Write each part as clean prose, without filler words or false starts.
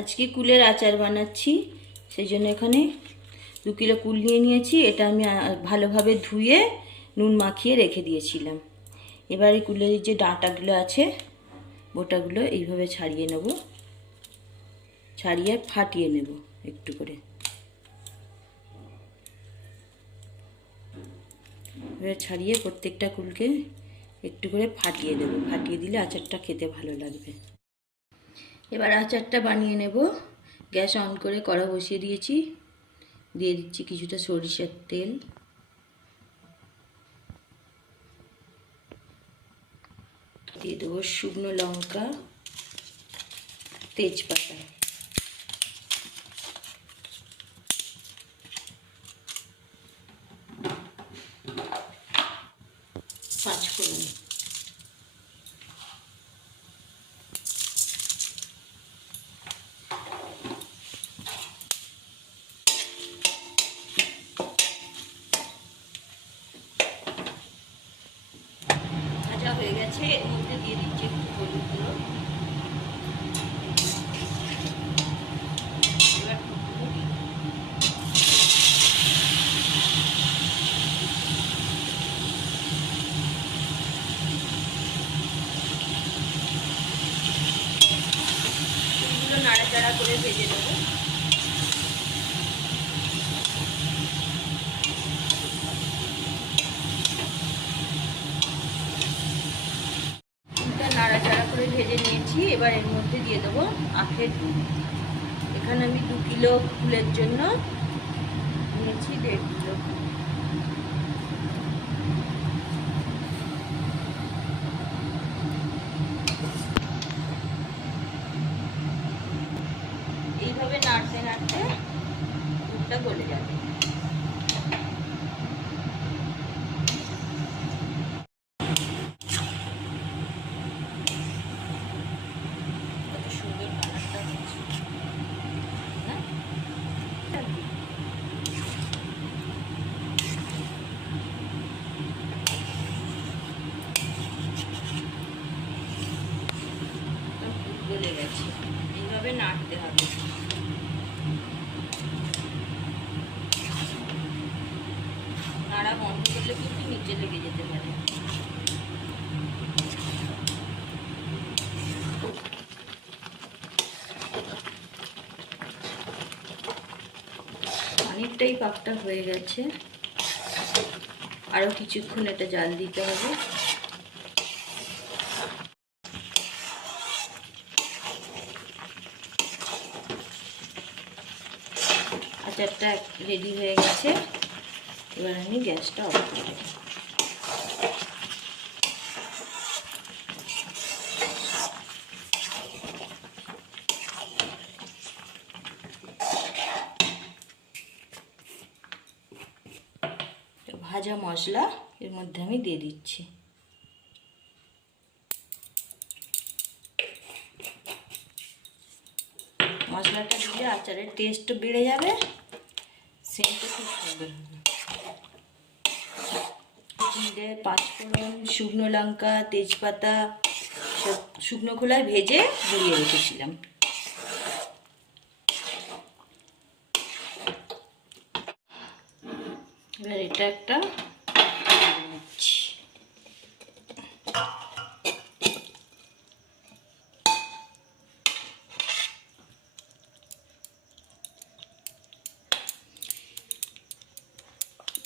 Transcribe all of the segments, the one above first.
আজকে কুলের আচার বানাচ্ছি, সেই জন্য এখানে 2 কিলো কুল নিয়ে নিয়েছি। এটা আমি ভালোভাবে ধুয়ে নুন মাখিয়ে রেখে দিয়েছিলাম। এবার এই কুলের যে ডাঁটাগুলো আছে, বোটাগুলো এইভাবে ছাড়িয়ে নেব, ছাড়িয়ে ফাটিয়ে নেব একটু করে। এবার ছাড়িয়ে প্রত্যেকটা কুলকে একটু করে ফাটিয়ে দেব। ফাটিয়ে দিলে আচারটা খেতে ভালো লাগবে। এবার আচারটা বানিয়ে নেব। গ্যাস অন করে কড়া বসিয়ে দিয়েছি। দিয়ে দিচ্ছি কিছুটা সরিষার তেল, দিয়ে দেবো শুকনো লঙ্কা, তেজপাতা, পাঁচফোড়ন, ভাজা হয়ে গেছে। এর মধ্যে দিয়ে দিচ্ছি একটু হলুদ গুঁড়ো। এবার ফুলগুলো নাড়াচাড়া করে ভেজে নেবো। নাড়াচাড়া করে ভেজে নিয়েছি। এবার এর মধ্যে দিয়ে দেবো আখের দুধ। এখানে আমি 2 কিলো ফুলের জন্য নিয়েছি 1.5 কিলো। এইভাবে নাড়তে নাড়তে দুধটা গলে যাবে। গলে গেছে, এইভাবে নাড়তে হবে। নাড়া বন্ধ করলে কিন্তু নিচে লেগে যেতে পারে। অনেকটাই পাকটা হয়ে গেছে, আরো কিছুক্ষণ এটা জাল দিতে হবে। আচারটা রেডি হয়ে গেছে। এবার আমি গ্যাসটা অফ করে দেব। ভাজা মশলা এর মধ্যে আমি দিয়ে দিচ্ছি। মশলাটা দিলে আচারের টেস্ট বেড়ে যাবে, সেন্টটা খুব সুন্দর হবে। জিরে, পাঁচফোড়ন, শুকনো লঙ্কা, তেজপাতা সব শুকনো খোলায় ভেজে গুঁড়িয়ে রেখেছিলাম। এবার এটা একটা নিচ্ছি।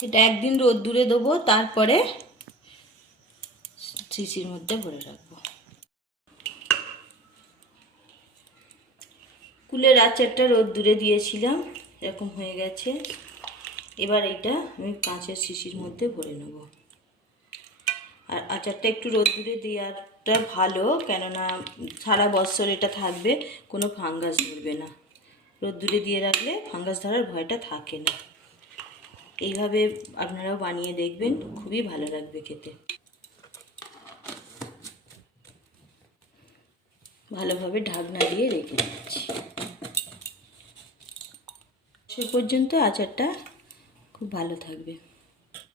এটা একদিন রোদ্দুরে দেবো, তারপরে শিশির মধ্যে ভরে রাখবো। কুলের আচারটা রোদ্দুরে দিয়েছিলাম, এরকম হয়ে গেছে। এবার এটা আমি কাঁচের শিশির মধ্যে ভরে নেব। আর আচারটা একটু রোদ্দুরে দেওয়াটা ভালো, কেননা সারা বছর এটা থাকবে, কোনো ফাঙ্গাস ধরবে না। রোদ্দুরে দিয়ে রাখলে ফাঙ্গাস ধরার ভয়টা থাকে না। এইভাবে আপনারাও বানিয়ে দেখবেন, খুবই ভালো লাগবে খেতে। ভালোভাবে ঢাকনা দিয়ে রেখে দিচ্ছি। সে পর্যন্ত আচারটা খুব ভালো থাকবে।